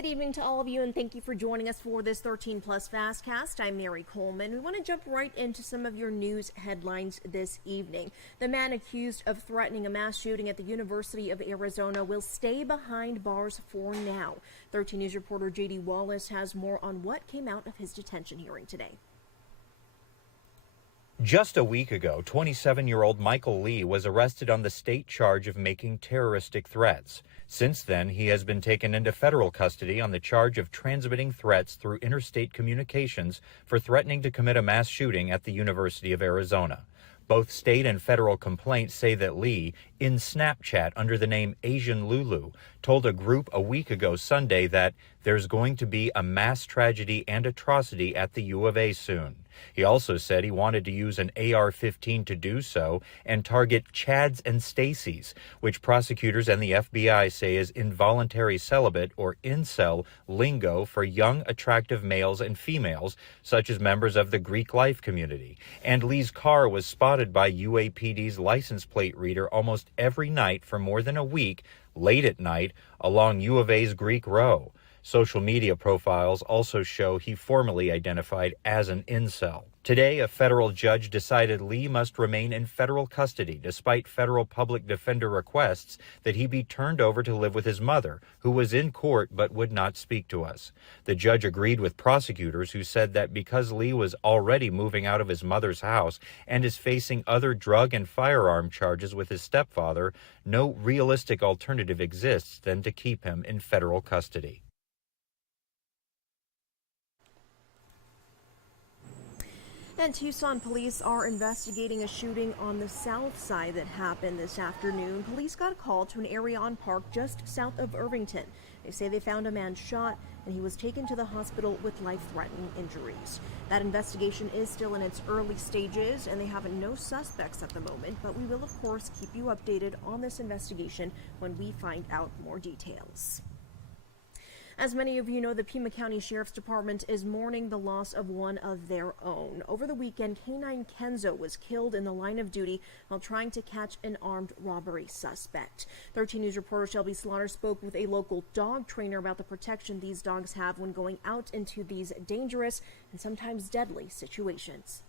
Good evening to all of you, and thank you for joining us for this 13 Plus FastCast. I'm Mary Coleman. We want to jump right into some of your news headlines this evening. The man accused of threatening a mass shooting at the University of Arizona will stay behind bars for now. 13 News reporter J.D. Wallace has more on what came out of his detention hearing today. Just a week ago, 27-year-old Michael Lee was arrested on the state charge of making terroristic threats. Since then, he has been taken into federal custody on the charge of transmitting threats through interstate communications for threatening to commit a mass shooting at the University of Arizona. Both state and federal complaints say that Lee, in Snapchat under the name Asian Lulu, told a group a week ago Sunday that there's going to be a mass tragedy and atrocity at the U of A soon. He also said he wanted to use an AR-15 to do so and target Chads and Stacys, which prosecutors and the FBI say is involuntary celibate or incel lingo for young, attractive males and females, such as members of the Greek life community. And Lee's car was spotted by UAPD's license plate reader almost every night for more than a week, late at night, along U of A's Greek Row. Social media profiles also show he formally identified as an incel. Today, a federal judge decided Lee must remain in federal custody despite federal public defender requests that he be turned over to live with his mother, who was in court but would not speak to us. The judge agreed with prosecutors who said that because Lee was already moving out of his mother's house and is facing other drug and firearm charges with his stepfather, no realistic alternative exists than to keep him in federal custody. And Tucson police are investigating a shooting on the south side that happened this afternoon. Police got a call to an area on Park just south of Irvington. They say they found a man shot and he was taken to the hospital with life-threatening injuries. That investigation is still in its early stages and they have no suspects at the moment, but we will of course keep you updated on this investigation when we find out more details. As many of you know, the Pima County Sheriff's Department is mourning the loss of one of their own. Over the weekend, K-9 Kenzo was killed in the line of duty while trying to catch an armed robbery suspect. 13 News reporter Shelby Slaughter spoke with a local dog trainer about the protection these dogs have when going out into these dangerous and sometimes deadly situations.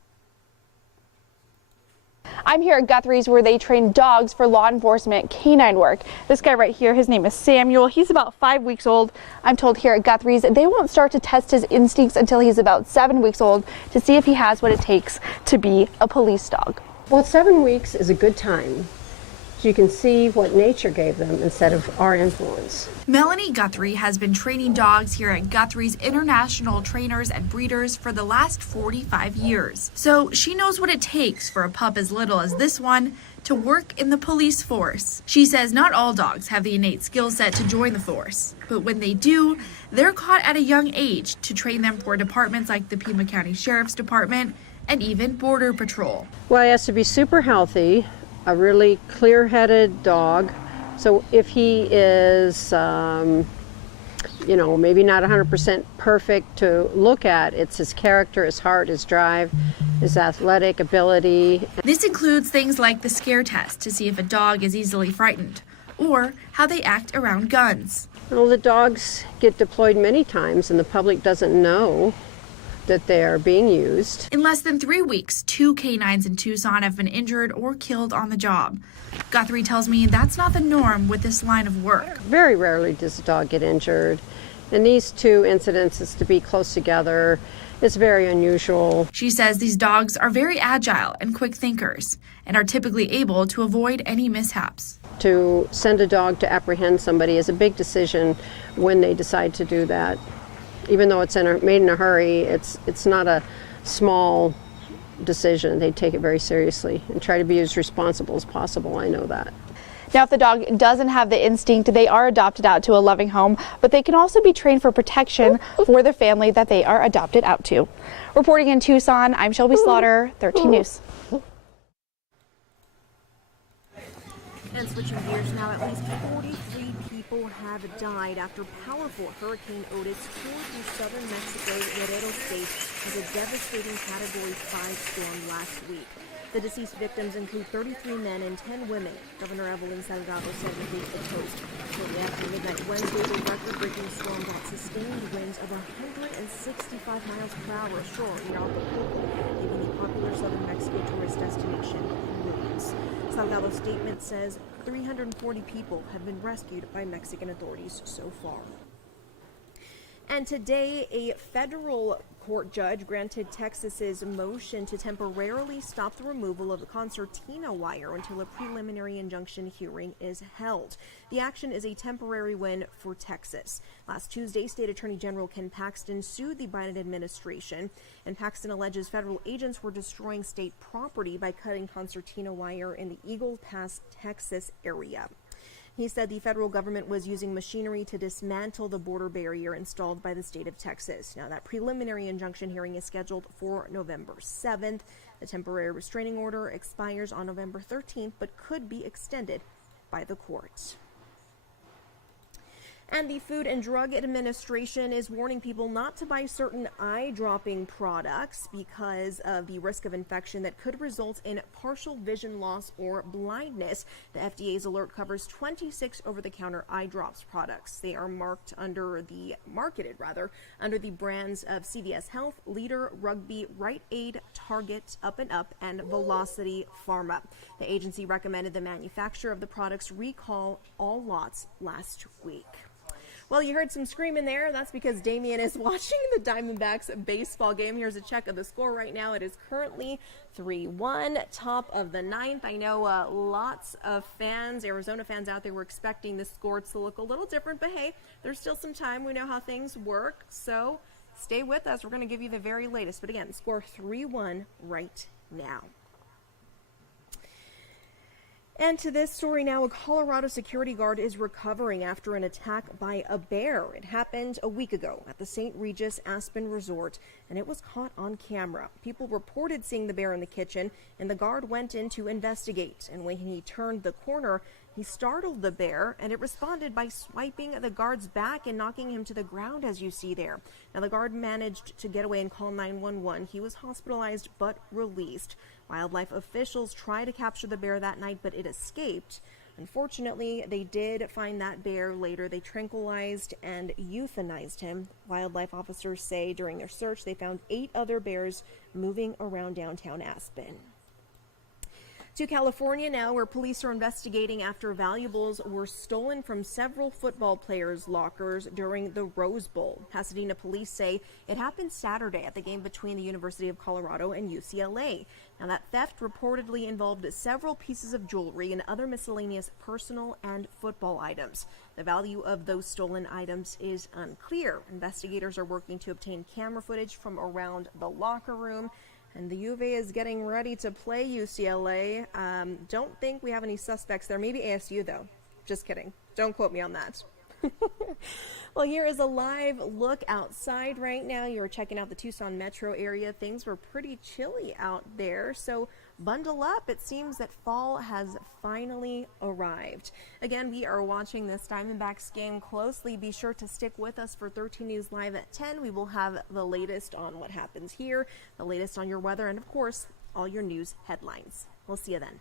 I'm here at Guthrie's where they train dogs for law enforcement canine work. This guy right here, his name is Samuel. He's about 5 weeks old. I'm told here at Guthrie's they won't start to test his instincts until he's about 7 weeks old to see if he has what it takes to be a police dog. Well, 7 weeks is a good time. You can see what nature gave them instead of our influence. Melanie Guthrie has been training dogs here at Guthrie's International Trainers and Breeders for the last 45 years. So she knows what it takes for a pup as little as this one to work in the police force. She says not all dogs have the innate skill set to join the force, but when they do, they're caught at a young age to train them for departments like the Pima County Sheriff's Department and even Border Patrol. Well, he has to be super healthy, a really clear-headed dog. So if he is, maybe not 100% perfect to look at, it's his character, his heart, his drive, his athletic ability. This includes things like the scare test to see if a dog is easily frightened, or how they act around guns. Well, the dogs get deployed many times and the public doesn't know that they are being used. In less than 3 weeks, 2 canines in Tucson have been injured or killed on the job. Guthrie tells me that's not the norm with this line of work. Very rarely does a dog get injured. And these two incidences to be close together is very unusual. She says these dogs are very agile and quick thinkers and are typically able to avoid any mishaps. To send a dog to apprehend somebody is a big decision when they decide to do that. Even though it's made in a hurry, it's not a small decision. They take it very seriously and try to be as responsible as possible. I know that. Now, if the dog doesn't have the instinct, they are adopted out to a loving home, but they can also be trained for protection for the family that they are adopted out to. Reporting in Tucson, I'm Shelby Slaughter, 13 News. And switching gears now, at least 43 people have died after powerful Hurricane Otis tore through southern Mexico, Guerrero State, as a devastating Category 5 storm last week. The deceased victims include 33 men and 10 women. Governor Evelyn Salgado said the coast Shortly after midnight Wednesday, the record-breaking storm brought sustained winds of 165 miles per hour ashore near Acapulco, leaving the popular southern Mexico tourist destination in ruins. Salgado's statement says 340 people have been rescued by Mexican authorities so far. And today, a federal court judge granted Texas's motion to temporarily stop the removal of the concertina wire until a preliminary injunction hearing is held. The action is a temporary win for Texas. Last Tuesday, State Attorney General Ken Paxton sued the Biden administration, and Paxton alleges federal agents were destroying state property by cutting concertina wire in the Eagle Pass, Texas area. He said the federal government was using machinery to dismantle the border barrier installed by the state of Texas. Now, that preliminary injunction hearing is scheduled for November 7th. The temporary restraining order expires on November 13th, but could be extended by the court. And the Food and Drug Administration is warning people not to buy certain eye-dropping products because of the risk of infection that could result in partial vision loss or blindness. The FDA's alert covers 26 over-the-counter eye drops products. They are marketed under the brands of CVS Health, Leader, Rugby, Rite Aid, Target, Up and Up, and Velocity Pharma. The agency recommended the manufacturer of the products recall all lots last week. Well, you heard some screaming there. That's because Damien is watching the Diamondbacks baseball game. Here's a check of the score right now. It is currently 3-1, top of the ninth. I know lots of fans, Arizona fans out there, were expecting this score to look a little different, but hey, there's still some time. We know how things work, so stay with us. We're going to give you the very latest. But again, score 3-1 right now. And to this story now, a Colorado security guard is recovering after an attack by a bear. It happened a week ago at the St. Regis Aspen Resort, and it was caught on camera. People reported seeing the bear in the kitchen, and the guard went in to investigate. And when he turned the corner, he startled the bear, and it responded by swiping the guard's back and knocking him to the ground, as you see there. Now, the guard managed to get away and call 911. He was hospitalized but released. Wildlife officials tried to capture the bear that night, but it escaped. Unfortunately, they did find that bear later. They tranquilized and euthanized him. Wildlife officers say during their search they found 8 other bears moving around downtown Aspen. To California now, where police are investigating after valuables were stolen from several football players' lockers during the Rose Bowl. Pasadena police say it happened Saturday at the game between the University of Colorado and UCLA. Now, that theft reportedly involved several pieces of jewelry and other miscellaneous personal and football items. The value of those stolen items is unclear. Investigators are working to obtain camera footage from around the locker room. And the U of A is getting ready to play UCLA. Don't think we have any suspects there. Maybe ASU, though. Just kidding. Don't quote me on that. Well, here is a live look outside right now. You're checking out the Tucson metro area. Things were pretty chilly out there, so bundle up. It seems that fall has finally arrived. Again, we are watching this Diamondbacks game closely. Be sure to stick with us for 13 News Live at 10. We will have the latest on what happens here, the latest on your weather, and of course, all your news headlines. We'll see you then.